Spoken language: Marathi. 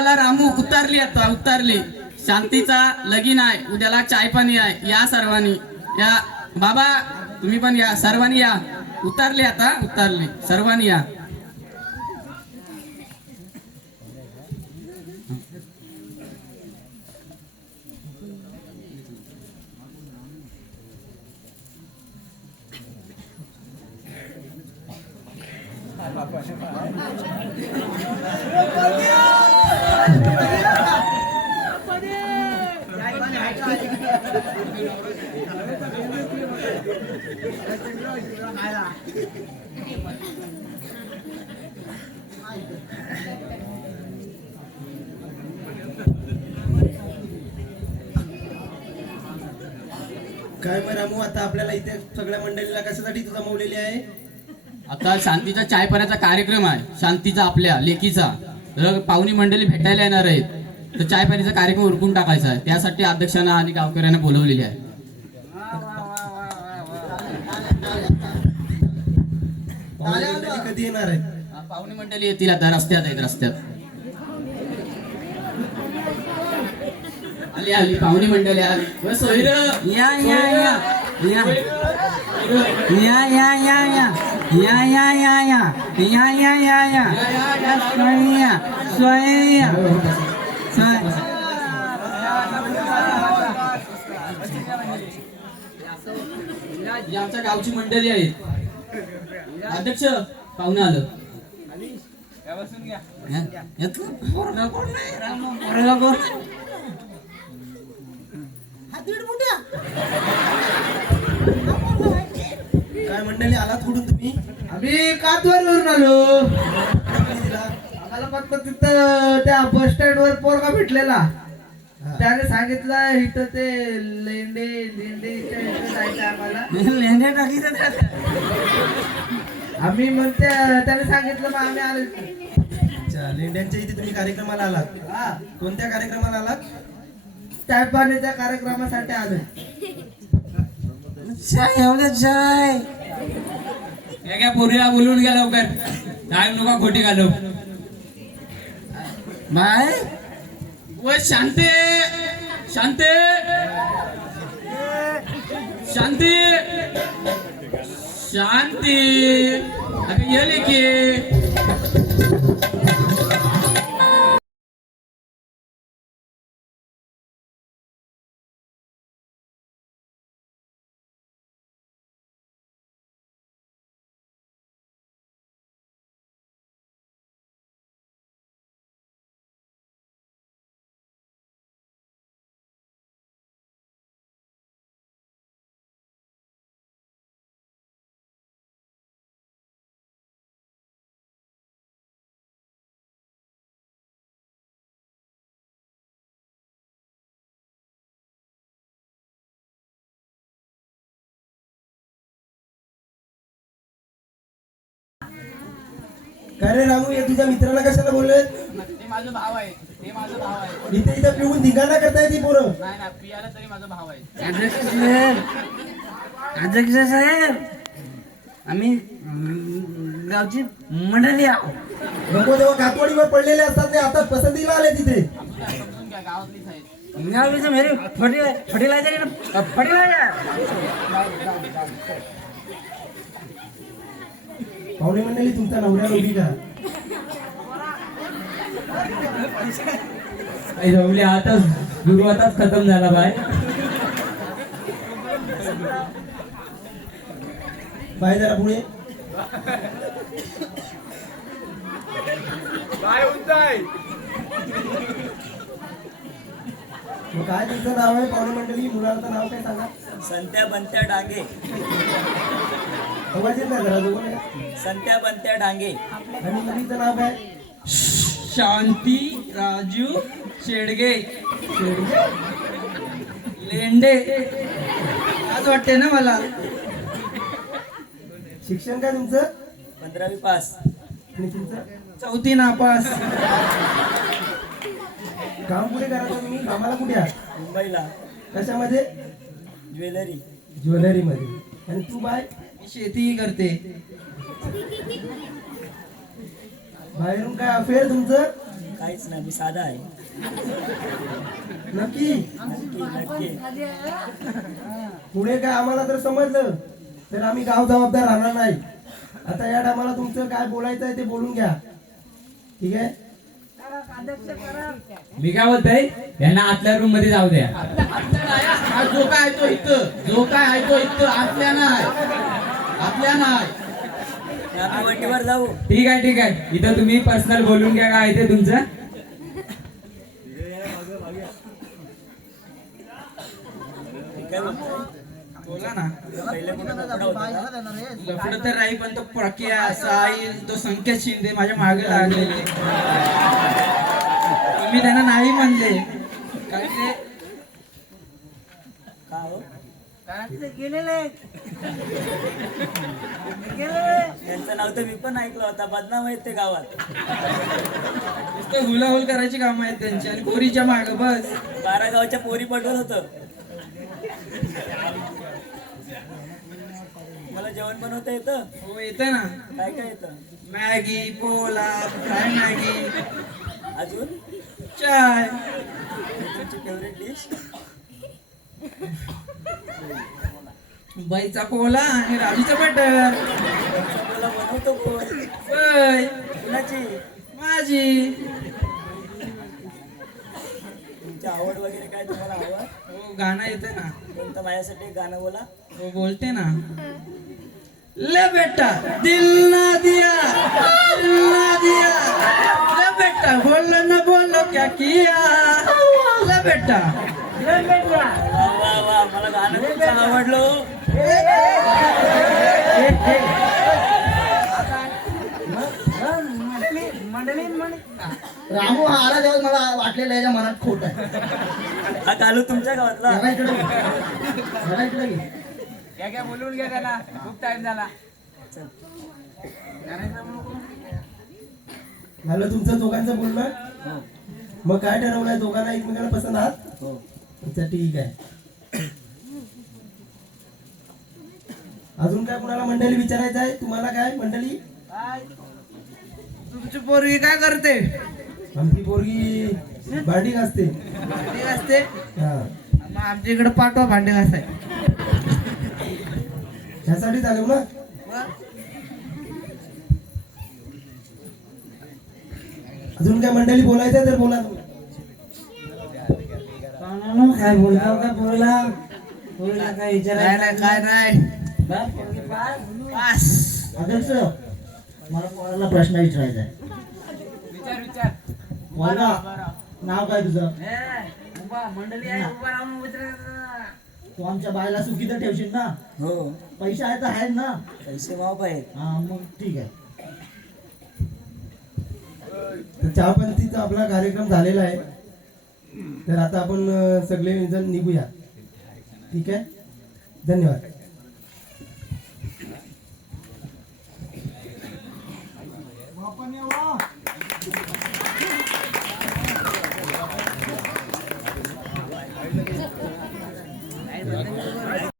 गावाला रामू उतरली, आता उतरली. शांतीचा लगीन आहे, उद्याला चाय पाणी आहे. या सर्वांनी, या बाबा तुम्ही पण या, सर्वांनी या. उतरली, आता उतरली, सर्वांनी या. काय मग रामू, आता आपल्याला इथे सगळ्या मंडळीला कशासाठी तुझा जमवलेली आहे? आता शांतीचा चाय पाण्याचा कार्यक्रम आहे, शांतीचा आपल्या लेकीचा. तर पाहुणी मंडळी भेटायला येणार आहेत, तर चाय पाण्याचा कार्यक्रम उरकून टाकायचा आहे. त्यासाठी अध्यक्षांना आणि गावकऱ्यांना बोलवलेली आहे. पाहुणे मंडळी कधी येणार आहेत? पाहुणी मंडळी येतील, आता रस्त्यात आहेत, रस्त्यात आली, आली पाहुणी मंडळी आली. बस सोयरं. या या या या या या या या या या या या या या या या स्वयं स्वयं ही आमच्या गावची मंडळी आहेत. अध्यक्ष पाहुणे आलं. काय मंडळी, आलात कुठून तुम्ही? आम्ही कातवरवरून आलो. आम्हाला फक्त तिथं त्या बस स्टँड वर पोरगा भेटलेला. त्याने सांगितलं इथं ते लेंडे लेंडे जायचं आम्हाला. लेंडे टाकी आम्ही म्हणते, त्याने सांगितलं मग आम्ही आलो. अच्छा, लेंड्यांच्या इथे तुम्ही कार्यक्रमाला आलात? हा, कोणत्या कार्यक्रमाला आलात? चाय पाण्याच्या कार्यक्रमासाठी आलो. चाय एवढं चाय काय पोरीला बोलवून घ्या लवकर, टाइम नका खोटी घालू. बाय व शांती, शांती, शांती, शांती, अगं ये लेकी. काय रे रामू, हे तुझ्या मित्राला कशाला बोलले? ते माझा भाव आहे, ते माझा भाव आहे. इथे इथं पिऊन धिंगाणा करताय ती पोरं. नाही ना, पियाला तरी माझा भाव आहे. अध्यक्ष साहेब, आम्ही गावची मंडळी आहोत. नको तेव्हा कातवाडीवर पडलेले असतात ते आता पसंतीला आले तिथे. समजून घ्या, गावातलीच आहेत. गावची मेरी फर्टिलायझर पाहुणे मंडळी, तुमचा नवऱ्याला उभी करा. आता सुरुवातच खतम झाला बाय. बाय जरा पुढे. मग काय तुमचं नाव आहे पाहुणे मंडळी? मुलाचं नाव काय सांगा? संत्या बनत्या डांगे. आवाज येत नाही जरा जवळ या. संत्या बनत्या डांगे. आणि मुलीचं नाव काय? शांती राजू शेडगे. लेंडे आज वाटते ना मला. शिक्षण काय तुमचं? 15वी पास. आणि तुमचं? 4थी नापास. काम कुठे करायचं तुम्ही? कामाला कुठे आहात? मुंबईला कशामध्ये? ज्वेलरी. ज्वेलरी मध्ये. आणि तू बाय? शेती करते. बाहेरून काय अफेअर तुमचं? काहीच नाही, मी साधा आहे. नक्की नक्की नक्की. पुढे काय आम्हाला जर समजलं तर आम्ही गाव जबाबदार राहणार नाही. आता या टायमाला तुमचं काय बोलायचं आहे ते बोलून घ्या. ठीक आहे. मी काय बोलतोय यांना आतल्या रूम मध्ये जाऊ द्या. हा जो काय आहे तो इथं, जो काय आहे तो इथं, आतल्या नाही, आतल्या नाही. आम्ही वटीवर जाऊ. ठीक आहे ठीक आहे, इथं तुम्ही पर्सनल बोलून घ्या काय ते तुमचं. ठीक आहे बोलतोय. बोला ना. पहिले कुठं लफडा होता का? लफडं तर राही, पण तो प्रक्रिया साहिल तो संकेत शिंदे माझ्या मागे लागलेले. मी त्यांना नाही म्हणले कारण ते का हो? यांचं नाव तर मी पण ऐकलं होता, बदनाम आहेत ते गावात. नुसतं हुलाहुल करायची कामं आहेत त्यांची आणि पोरीच्या माग बस. 12 गावच्या पोरी पटवत होतं. मला जेवण बनवता येतं? हो येतं ना. काय काय येतं? मॅगी, पोला, फ्राय मॅगी, अजून चाय. तुमची फेवरेट डिश? बाईचा पोला आणि राजूचं बटर. मला बनवतो कोण? बाय कुणाची? माझी. तुमची आवड वगैरे काय? तुम्हाला आवड? हो गाणं येतं ना. कोणतं माझ्यासाठी एक गाणं बोला. हो बोलते ना. ले बेटा दिल ना दिया, दिल ना दिया, ले बेटा बोलो ना बोलो क्या किया, ले बेटा. वा वा वा, मला गाणं खूप आवडलं. रामू हा आला तेव्हा मला वाटलेलं याच्या मनात खोट आहे. हा कालू तुमच्या गावातला. जरा इकडे घे. जरा इकडे घे. बोलून घ्या त्याला, खूप टाइम झाला. चल. झालं तुमचं दोघांचं बोलणं. हो. मग काय ठरवलंय? दोघांना एकमेकांना पसंत आहात? हो. अच्छा ठीक आहे. अजून काय कुणाला मंडळी विचारायचं आहे? तुम्हाला काय मंडळी? तुमची पोरगी काय करते? आमची पोरगी भांडी घासते. भांडी घासते. हा मग आमच्या इकडे पाठवा भांडी घासाय. ह्यासाठी चालू ना. अजून काय मंडळी बोलायचं तर बोला. काय बोलतो का पोरीला? पोरीला काय विचारायचं? काय नाही. पास. अध्यक्ष मला कोणाला प्रश्न विचारायचा आहे. विचार विचार. पोरगा, नाव काय तुझं? मंडळी आहे, उभा राहून विचारायचं. तू आमच्या बायला सुखी तर ठेवशील ना? हो. पैसे आहेत तर आहेत ना? पैसे माप आहेत. हा मग ठीक आहे. तर चहापंथीचा आपला कार्यक्रम झालेला आहे. तर आता आपण सगळे जण निघूया. ठीक आहे. धन्यवाद. बापाने वा